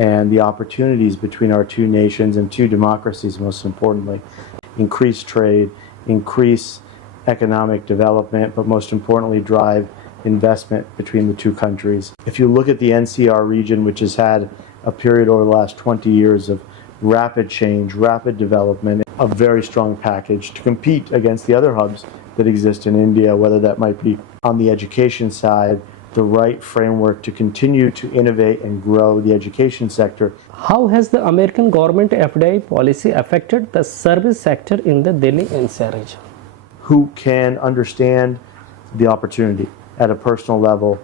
and the opportunities between our two nations and two democracies, most importantly. Increase trade, increase economic development, but most importantly, drive investment between the two countries. If you look at the NCR region, which has had a period over the last 20 years of rapid change, rapid development, a very strong package to compete against the other hubs that exist in India, whether that might be on the education side, the right framework to continue to innovate and grow the education sector. How has the American government FDI policy affected the service sector in the Delhi NCR region? Who can understand the opportunity at a personal level,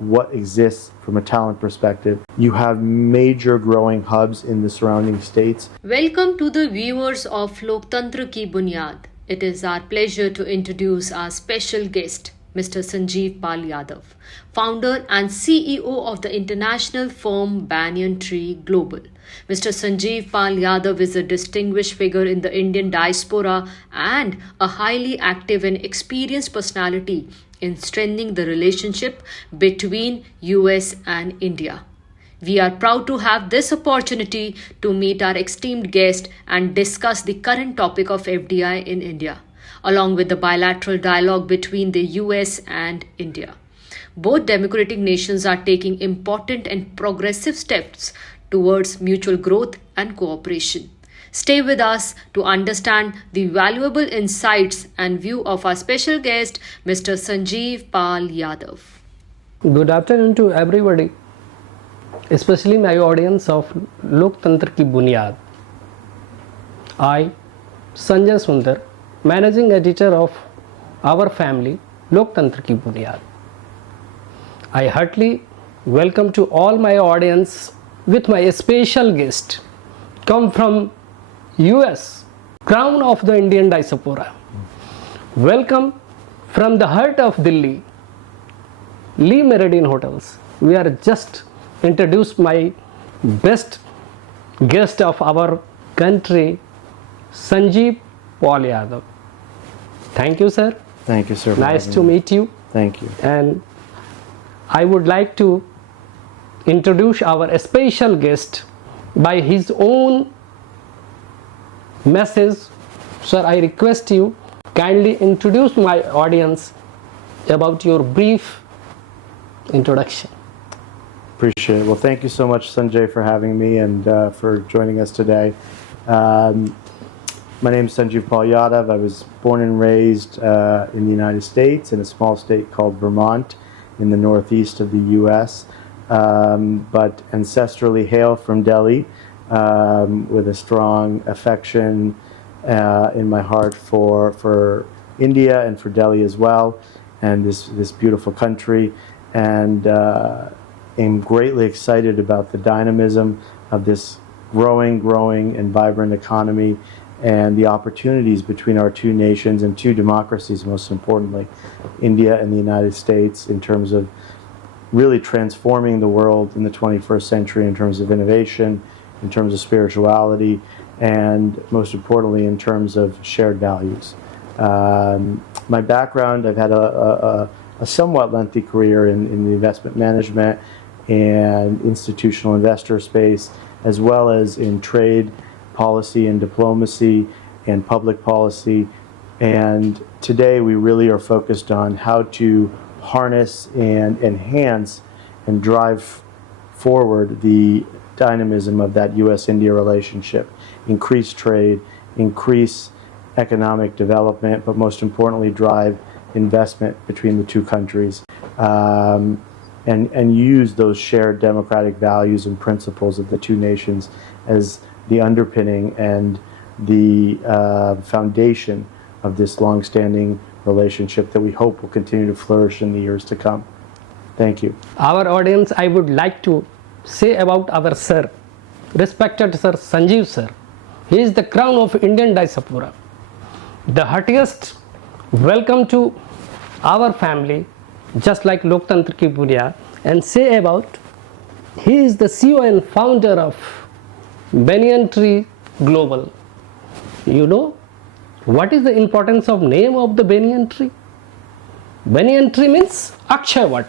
what exists from a talent perspective. You have major growing hubs in the surrounding states. Welcome to the viewers of Loktantra Ki Bunyad. It is our pleasure to introduce our special guest, Mr. Sanjeev P Yadav, founder and CEO of the international firm Banyan Global. Mr. Sanjeev P Yadav is a distinguished figure in the Indian diaspora and a highly active and experienced personality in strengthening the relationship between US and India. We are proud to have this opportunity to meet our esteemed guest and discuss the current topic of FDI in India, along with the bilateral dialogue between the US and India. Both democratic nations are taking important and progressive steps towards mutual growth and cooperation. Stay with us to understand the valuable insights and view of our special guest, Mr. Sanjeev P Yadav. Good afternoon to everybody, especially my audience of Loktantra Ki Bunyad. I, Sanjay Sundar, managing editor of our family, Loktantra Ki Bunyad. I heartily welcome to all my audience with my special guest, come from US, crown of the Indian diaspora. Welcome from the heart of Delhi, Lee Meridian Hotels. We are just introduced my best guest of our country, Sanjeev P Yadav. Thank you, sir. Thank you, sir. Nice to meet you. Thank you. And I would like to introduce our special guest by his own message. Sir, I request you kindly introduce my audience about your brief introduction. Appreciate it. Well, thank you so much, Sanjay, for having me and for joining us today. My name is Sanjeev P Yadav. I was born and raised in the United States in a small state called Vermont in the northeast of the US, but ancestrally hail from Delhi with a strong affection in my heart for India and for Delhi as well, and this beautiful country, and am greatly excited about the dynamism of this growing and vibrant economy and the opportunities between our two nations and two democracies, most importantly, India and the United States, in terms of really transforming the world in the 21st century in terms of innovation, in terms of spirituality, and most importantly, in terms of shared values. My background, I've had a somewhat lengthy career in the investment management and institutional investor space, as well as in trade policy and diplomacy and public policy. And today we really are focused on how to harness and enhance and drive forward the dynamism of that US-India relationship, increase trade, increase economic development, but most importantly drive investment between the two countries, and use those shared democratic values and principles of the two nations as the underpinning and the foundation of this long-standing relationship that we hope will continue to flourish in the years to come. Thank you. Our audience, I would like to say about our sir, respected sir Sanjeev sir. He is the crown of Indian diaspora. The heartiest welcome to our family, just like Loktantra Ki Bunyad, and say about he is the CEO and founder of Banyan Global. You know what is the importance of name of the banyan tree? Banyan tree means Akshavat.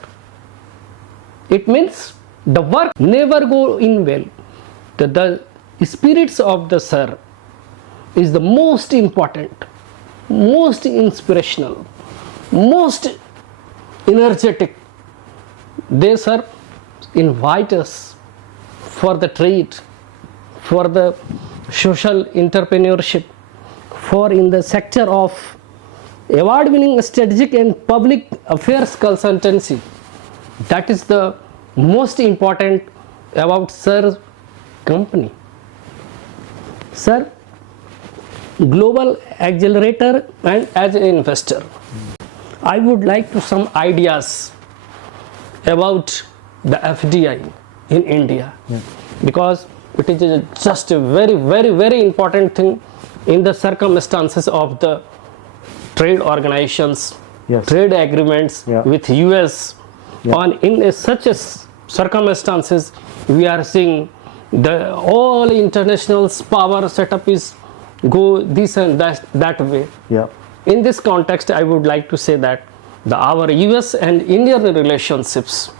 It means the work never go in well. The spirits of the sir is the most important, most inspirational, most energetic. They, sir, invite us for the trade, for the social entrepreneurship, for in the sector of award-winning strategic and public affairs consultancy. That is the most important about Sir's company. Sir, global accelerator and as an investor, I would like to some ideas about the FDI in India, because it is just a very, very, very important thing in the circumstances of the trade organizations, trade agreements with US. On in such a circumstances, we are seeing the all international power setup is go this and that way. In this context, I would like to say that our US and Indian relationships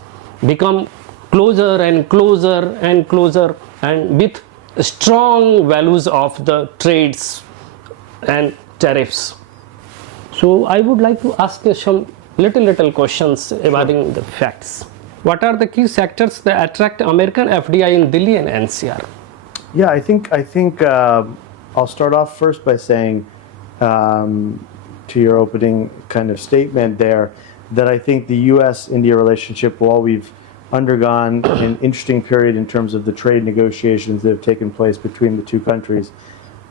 become closer and closer and closer, and with strong values of the trades and tariffs. So I would like to ask you some little questions regarding the facts. What are the key sectors that attract American FDI in Delhi and NCR? Yeah, I think I'll start off first by saying to your opening kind of statement there that I think the U.S.-India relationship, while we've undergone an interesting period in terms of the trade negotiations that have taken place between the two countries,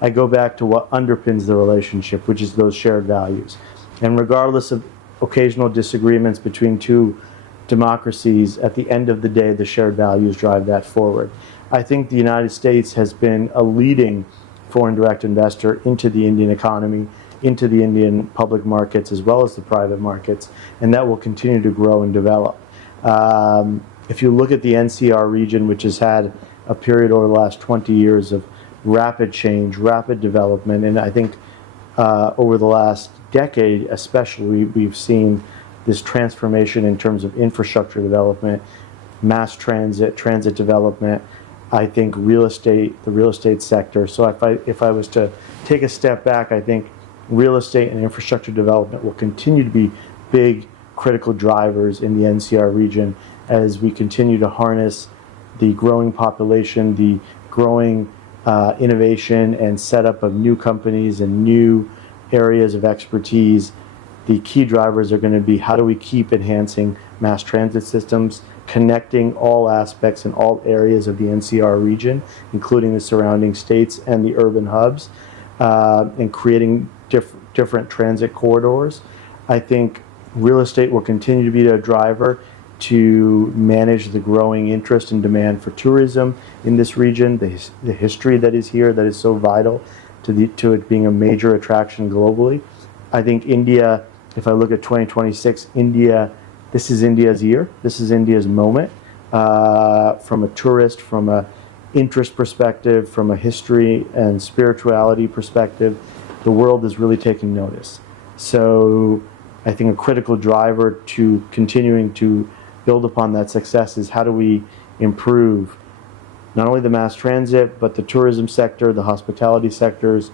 I go back to what underpins the relationship, which is those shared values. And regardless of occasional disagreements between two democracies, at the end of the day, the shared values drive that forward. I think the United States has been a leading foreign direct investor into the Indian economy, into the Indian public markets as well as the private markets, and that will continue to grow and develop. If you look at the NCR region, which has had a period over the last 20 years of rapid change, rapid development, and I think over the last decade especially, we've seen this transformation in terms of infrastructure development, mass transit development, I think the real estate sector. So if I was to take a step back, I think real estate and infrastructure development will continue to be big critical drivers in the NCR region as we continue to harness the growing population, the growing innovation and setup of new companies and new areas of expertise. The key drivers are going to be how do we keep enhancing mass transit systems, connecting all aspects and all areas of the NCR region, including the surrounding states and the urban hubs, and creating different transit corridors. I think real estate will continue to be a driver to manage the growing interest and demand for tourism in this region, the history that is here that is so vital to it being a major attraction globally. I think India, if I look at 2026, this is India's year, this is India's moment, from a tourist, from a interest perspective, from a history and spirituality perspective, the world is really taking notice. So I think a critical driver to continuing to build upon that success is how do we improve not only the mass transit, but the tourism sector, the hospitality sectors,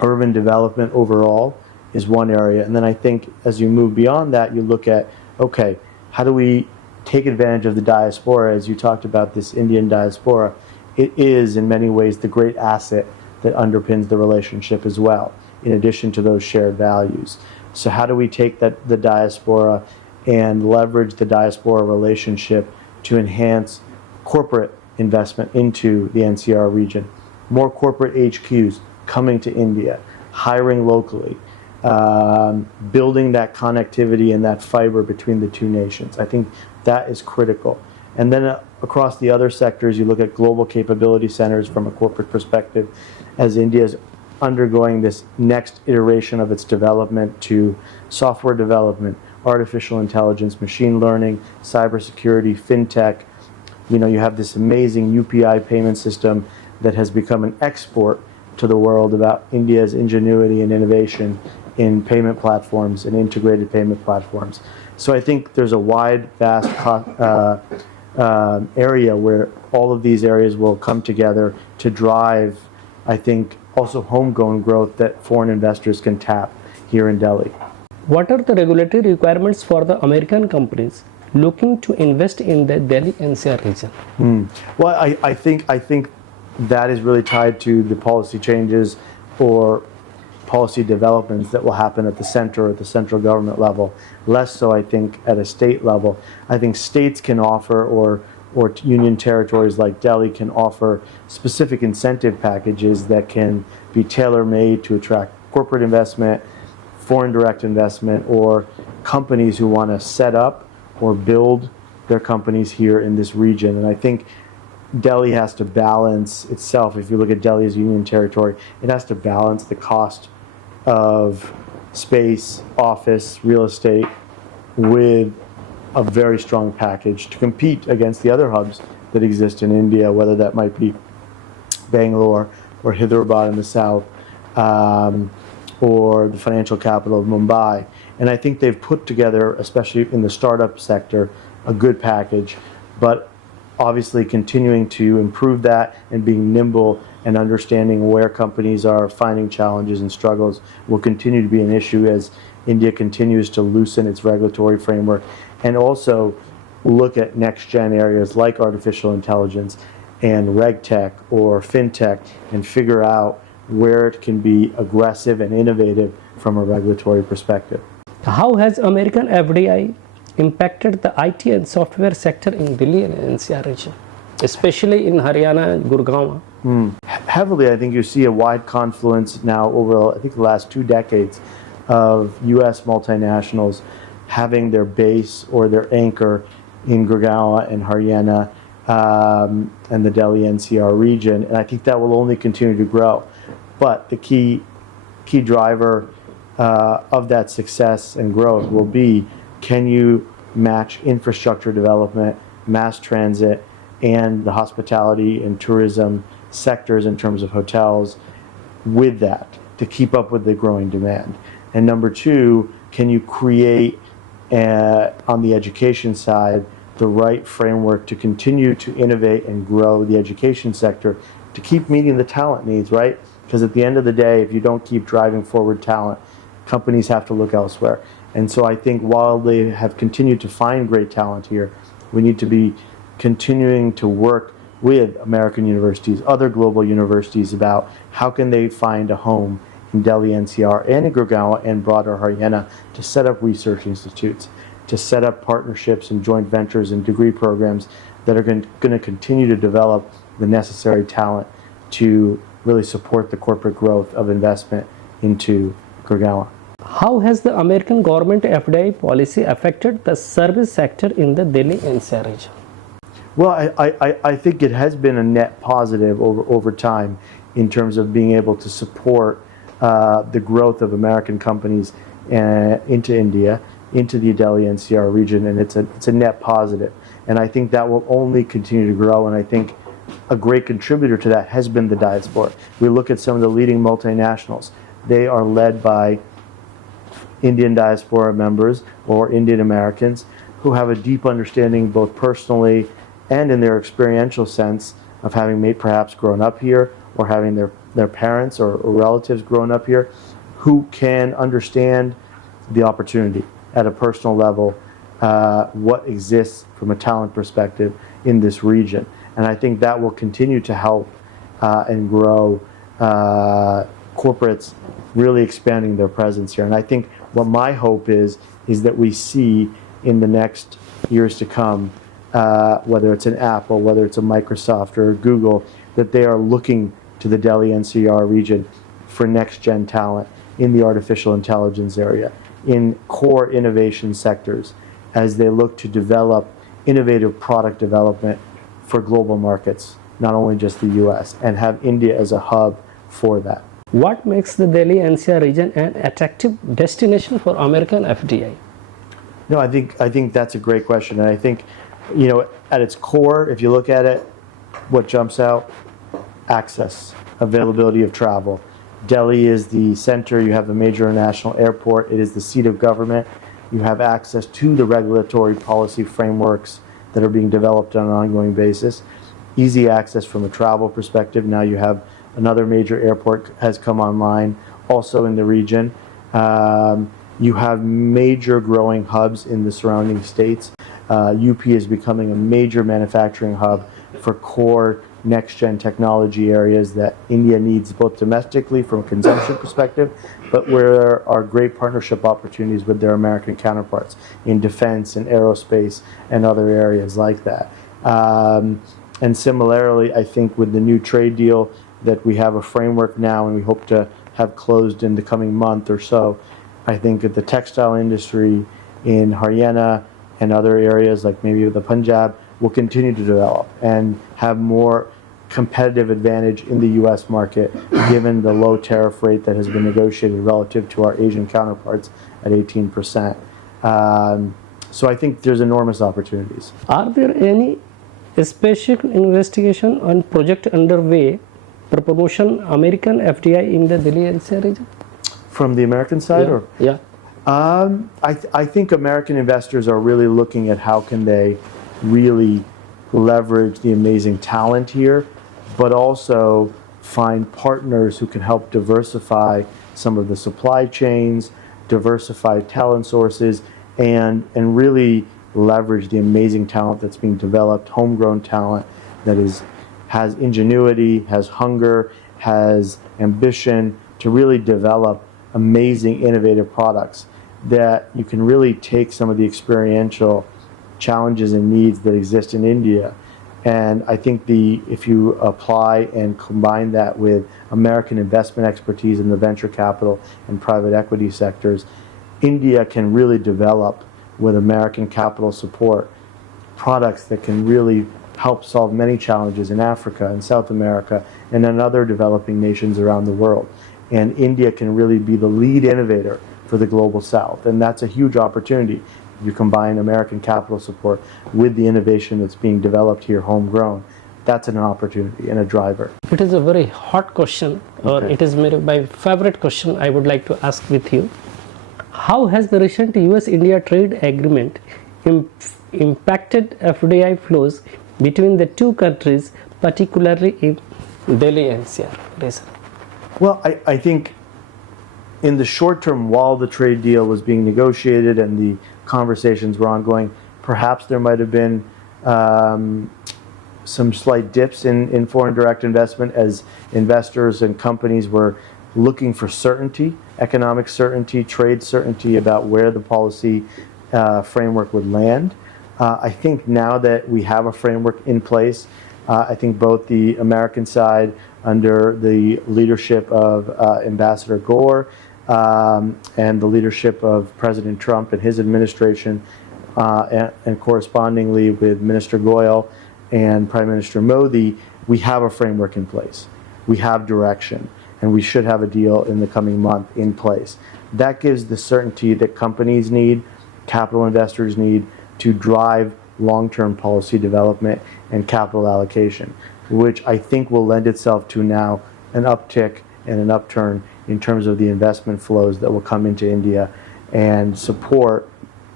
urban development overall is one area. And then I think as you move beyond that, you look at, okay, how do we take advantage of the diaspora? As you talked about this Indian diaspora, it is in many ways the great asset that underpins the relationship as well, in addition to those shared values. So how do we take the diaspora and leverage the diaspora relationship to enhance corporate investment into the NCR region? More corporate HQs coming to India, hiring locally, building that connectivity and that fiber between the two nations. I think that is critical. And then across the other sectors, you look at global capability centers from a corporate perspective, as India is undergoing this next iteration of its development to software development, artificial intelligence, machine learning, cybersecurity, fintech. You know, you have this amazing UPI payment system that has become an export to the world about India's ingenuity and innovation in payment platforms and integrated payment platforms. So I think there's a wide, vast area where all of these areas will come together to drive, I think, also homegrown growth that foreign investors can tap here in Delhi. What are the regulatory requirements for the American companies looking to invest in the Delhi NCR region? Well, I think that is really tied to the policy changes or policy developments that will happen at the center, at the central government level. Less so, I think, at a state level. I think states can offer, or union territories like Delhi can offer specific incentive packages that can be tailor-made to attract corporate investment, foreign direct investment, or companies who want to set up or build their companies here in this region. And I think Delhi has to balance itself. If you look at Delhi as a union territory, it has to balance the cost of space, office, real estate with a very strong package to compete against the other hubs that exist in India, whether that might be Bangalore or Hyderabad in the south, or the financial capital of Mumbai. And I think they've put together, especially in the startup sector, a good package, but obviously continuing to improve that and being nimble and understanding where companies are finding challenges and struggles will continue to be an issue as India continues to loosen its regulatory framework and also look at next-gen areas like artificial intelligence and regtech or fintech and figure out where it can be aggressive and innovative from a regulatory perspective. How has American FDI impacted the IT and software sector in Delhi and NCR region, especially in Haryana and Gurgaon? Heavily, I think you see a wide confluence now over, I think, the last 2 decades of U.S. multinationals having their base or their anchor in Gurgaon and Haryana and the Delhi NCR region, and I think that will only continue to grow. But the key driver of that success and growth will be, can you match infrastructure development, mass transit, and the hospitality and tourism sectors in terms of hotels with that to keep up with the growing demand? And number 2, can you create on the education side the right framework to continue to innovate and grow the education sector to keep meeting the talent needs, right? Because at the end of the day, if you don't keep driving forward talent, companies have to look elsewhere. And so I think while they have continued to find great talent here, we need to be continuing to work with American universities, other global universities, about how can they find a home in Delhi NCR and in Gurgaon and broader Haryana to set up research institutes, to set up partnerships and joint ventures and degree programs that are going to continue to develop the necessary talent to really support the corporate growth of investment into Gurgaon. How has the American government FDI policy affected the service sector in the Delhi NCR region? Well, I think it has been a net positive over time in terms of being able to support the growth of American companies into India, into the Delhi NCR region, and it's a net positive. And I think that will only continue to grow, and I think a great contributor to that has been the diaspora. We look at some of the leading multinationals. They are led by Indian diaspora members or Indian Americans who have a deep understanding both personally and in their experiential sense of having perhaps grown up here or having their parents or relatives grown up here, who can understand the opportunity at a personal level, what exists from a talent perspective in this region. And I think that will continue to help and grow corporates really expanding their presence here. And I think what my hope is that we see in the next years to come, whether it's an Apple, whether it's a Microsoft or a Google, that they are looking to the Delhi NCR region for next-gen talent in the artificial intelligence area, in core innovation sectors, as they look to develop innovative product development for global markets, not only just the US, and have India as a hub for that. What makes the Delhi NCR region an attractive destination for American FDI? No, I think that's a great question. And I think, at its core, if you look at it, what jumps out? Access, availability of travel. Delhi is the center. You have a major international airport. It is the seat of government. You have access to the regulatory policy frameworks that are being developed on an ongoing basis. Easy access from a travel perspective. Now you have another major airport has come online also in the region. You have major growing hubs in the surrounding states. UP is becoming a major manufacturing hub for core next-gen technology areas that India needs both domestically from a consumption perspective, but where there are great partnership opportunities with their American counterparts in defense and aerospace and other areas like that. And similarly, I think with the new trade deal that we have a framework now and we hope to have closed in the coming month or so, I think that the textile industry in Haryana and other areas like maybe the Punjab will continue to develop and have more competitive advantage in the U.S. market given the low tariff rate that has been negotiated relative to our Asian counterparts at 18%. So I think there's enormous opportunities. Are there any special investigation on project underway for promotion American FDI in the Delhi NCR region? From the American side? Or? Yeah. I think American investors are really looking at how can they really leverage the amazing talent here, but also find partners who can help diversify some of the supply chains, diversify talent sources, and really leverage the amazing talent that's being developed, homegrown talent that has ingenuity, has hunger, has ambition to really develop amazing innovative products that you can really take some of the experiential challenges and needs that exist in India. And I think if you apply and combine that with American investment expertise in the venture capital and private equity sectors, India can really develop with American capital support products that can really help solve many challenges in Africa and South America and in other developing nations around the world. And India can really be the lead innovator for the global South. And that's a huge opportunity. You combine American capital support with the innovation that's being developed here, homegrown. That's an opportunity and a driver. It is a very hot question, or it is my favorite question I would like to ask with you. How has the recent US-India trade agreement impacted FDI flows between the two countries, particularly in Delhi NCR region? Well, I think in the short term, while the trade deal was being negotiated and the conversations were ongoing, perhaps there might have been some slight dips in foreign direct investment as investors and companies were looking for certainty, economic certainty, trade certainty about where the policy framework would land. I think now that we have a framework in place, I think both the American side under the leadership of Ambassador Gore and the leadership of President Trump and his administration, and correspondingly with Minister Goyal and Prime Minister Modi, we have a framework in place. We have direction, and we should have a deal in the coming month in place. That gives the certainty that companies need, capital investors need, to drive long-term policy development and capital allocation, which I think will lend itself to now an uptick and an upturn in terms of the investment flows that will come into India and support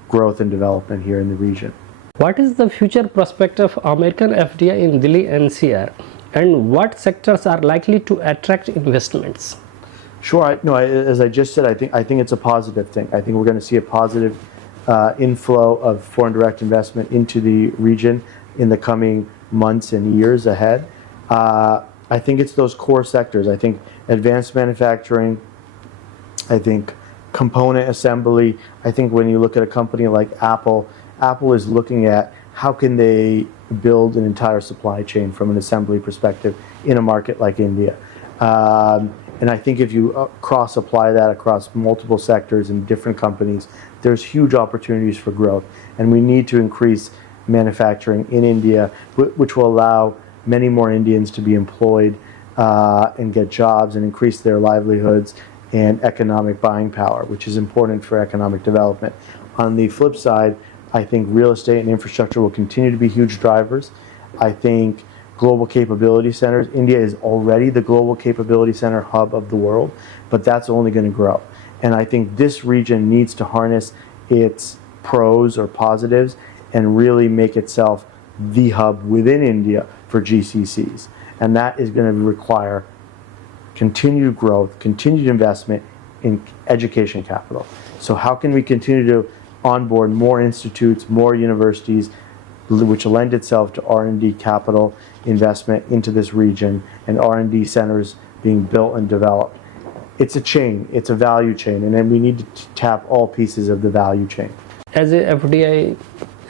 growth and development here in the region. What is the future prospect of American FDI in Delhi NCR, and what sectors are likely to attract investments? Sure. As I just said, I think it's a positive thing. I think we're going to see a positive inflow of foreign direct investment into the region in the coming months and years ahead. I think it's those core sectors. I think advanced manufacturing, I think component assembly. I think when you look at a company like Apple, Apple is looking at how can they build an entire supply chain from an assembly perspective in a market like India. And I think if you cross-apply that across multiple sectors and different companies, there's huge opportunities for growth. And we need to increase manufacturing in India, which will allow many more Indians to be employed and get jobs and increase their livelihoods and economic buying power, which is important for economic development. On the flip side, I think real estate and infrastructure will continue to be huge drivers. I think global capability centers. India is already the global capability center hub of the world, but that's only going to grow. And I think this region needs to harness its pros or positives and really make itself the hub within India for GCCs. And that is going to require continued growth, continued investment in education capital. So how can we continue to onboard more institutes, more universities, which lend itself to R&D capital investment into this region and R&D centers being built and developed? It's a chain, it's a value chain, and then we need to tap all pieces of the value chain. As a FDI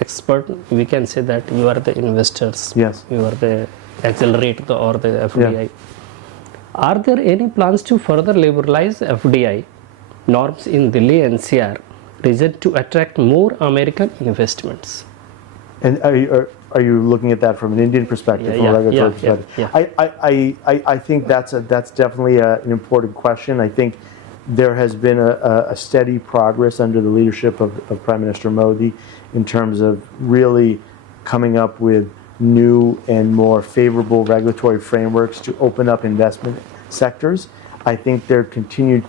expert, we can say that you are the investors. Yes. You are the accelerator or the FDI. Yeah. Are there any plans to further liberalize FDI norms in Delhi NCR region to attract more American investments? And are you looking at that from an Indian perspective, from a regulatory perspective? Yeah. I think that's definitely an important question. I think there has been a steady progress under the leadership of Prime Minister Modi in terms of really coming up with new and more favorable regulatory frameworks to open up investment sectors. I think there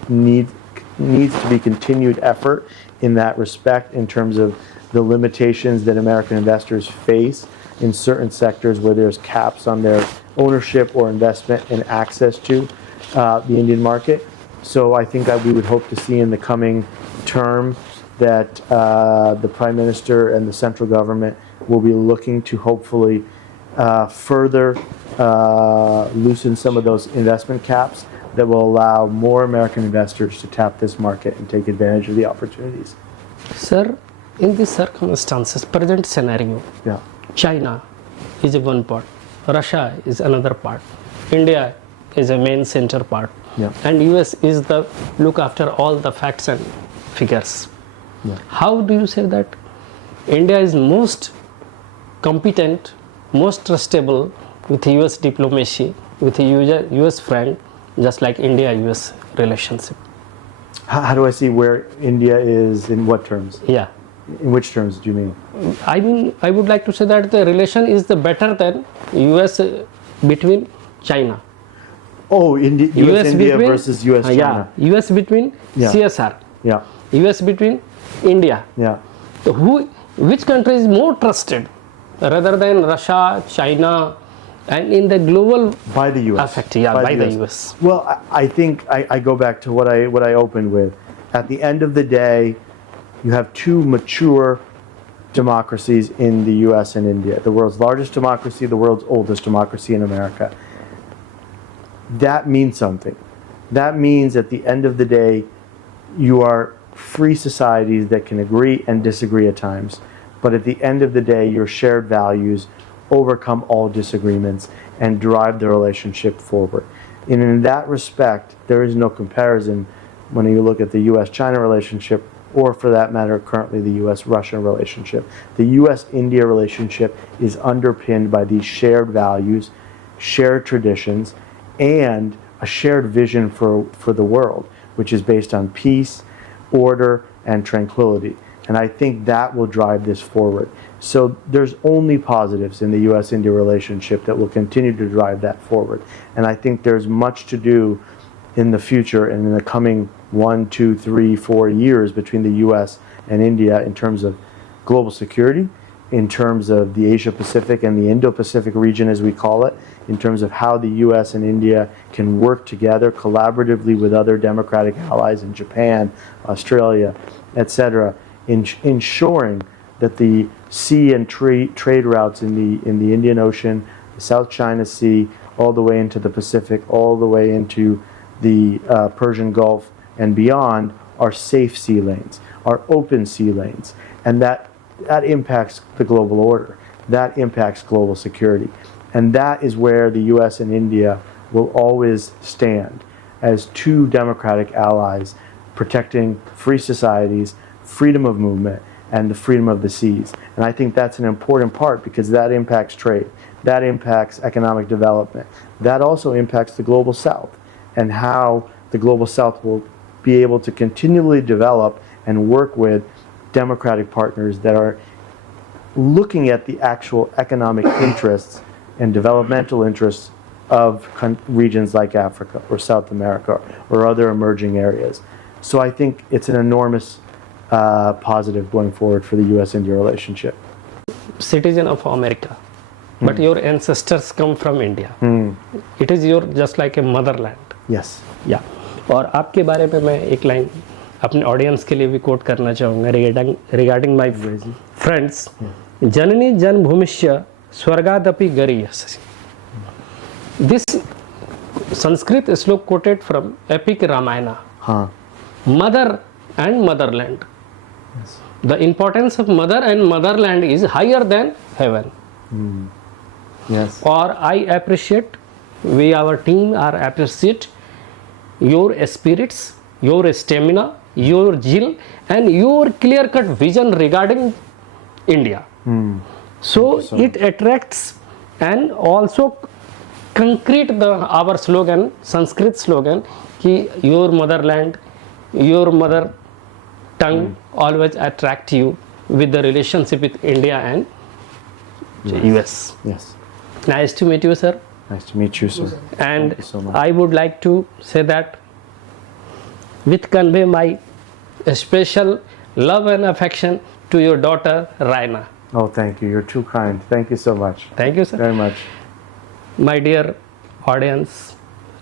needs to be continued effort in that respect in terms of the limitations that American investors face in certain sectors where there's caps on their ownership or investment and access to the Indian market. So I think that we would hope to see in the coming term that the Prime Minister and the central government will be looking to hopefully further loosen some of those investment caps that will allow more American investors to tap this market and take advantage of the opportunities. Sir, in these circumstances, present scenario, Yeah. China is one part, Russia is another part, India is a main center part, Yeah. and US is the look after all the facts and figures. Yeah. How do you say that India is most competent, most trustable with US diplomacy, with a US friend, just like India-US relationship? How do I see where India is in what terms? Yeah. In which terms do you mean? I mean, I would like to say that the relation is the better than US between China. Oh, US India versus US China. Yeah, US between Yeah. CSR, Yeah. US between India. Yeah. So which country is more trusted rather than Russia, China, and in the global By the US. effect? Yeah, by the US. Well, I think I go back to what I opened with. At the end of the day, you have two mature democracies in the US and India. The world's largest democracy, the world's oldest democracy in America. That means something. That means at the end of the day, you are free societies that can agree and disagree at times. But at the end of the day, your shared values overcome all disagreements and drive the relationship forward. And in that respect, there is no comparison when you look at the US-China relationship, or for that matter, currently the US-Russian relationship. The US-India relationship is underpinned by these shared values, shared traditions, and a shared vision for the world, which is based on peace, order, and tranquility. And I think that will drive this forward. So there's only positives in the US-India relationship that will continue to drive that forward. And I think there's much to do in the future and in the coming 1, 2, 3, 4 years between the US and India in terms of global security, in terms of the Asia-Pacific and the Indo-Pacific region, as we call it, in terms of how the US and India can work together collaboratively with other democratic allies in Japan, Australia, etc., ensuring that the sea and trade routes in the Indian Ocean, the South China Sea, all the way into the Pacific, all the way into the Persian Gulf and beyond are safe sea lanes, are open sea lanes, and that impacts the global order. That impacts global security. And that is where the US and India will always stand as two democratic allies protecting free societies, freedom of movement, and the freedom of the seas. And I think that's an important part because that impacts trade. That impacts economic development. That also impacts the global south and how the global south will be able to continually develop and work with democratic partners that are looking at the actual economic interests and developmental interests of regions like Africa or South America or other emerging areas. So I think it's an enormous positive going forward for the US-India relationship. Citizen of America, but your ancestors come from India. It is your just like a motherland. Yes. Yeah. और आपके बारे में मैं एक line अपने audience के लिए भी कोट करना चाहूँगा रिगार्डिंग माय फ्रेंड्स. जननी जन्मभूमिश्च स्वर्गादपि गरीयसी. This Sanskrit slok quoted from epic Ramayana. Mother and motherland. Yes. The importance of mother and motherland is higher than heaven. Yes. Or I appreciate, our team are appreciate your spirits, your stamina, your zeal, and your clear-cut vision regarding India. So it attracts and also concrete our slogan, Sanskrit slogan, कि your motherland, your mother tongue always attract you with the relationship with India and US. Yes. Nice to meet you, sir. Nice to meet you, sir. And Thank you so much. I would like to say that with convey my special love and affection to your daughter Raina. Oh, thank you. You're too kind. Thank you so much. Thank you, sir. Very much. My dear audience,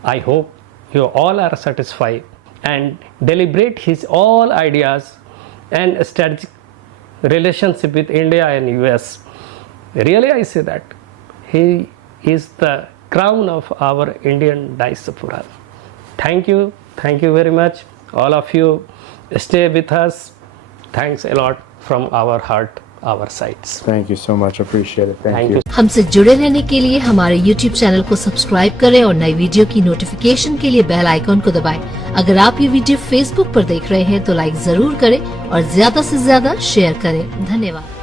I hope you all are satisfied and deliberate his all ideas and strategic relationship with India and US. Really, I say that he is the crown of our Indian diaspora. Thank you very much. All of you stay with us. Thanks a lot from our heart, our sides. Thank you so much. Appreciate it. Thank you. हमसे जुड़े रहने के लिए हमारे YouTube channel को subscribe करें और नई वीडियो की नोटिफिकेशन के लिए बेल आइकॉन को दबाएं। अगर आप ये वीडियो Facebook पर देख रहे हैं तो लाइक जरूर करें और ज्यादा से ज्यादा शेयर करें। धन्यवाद।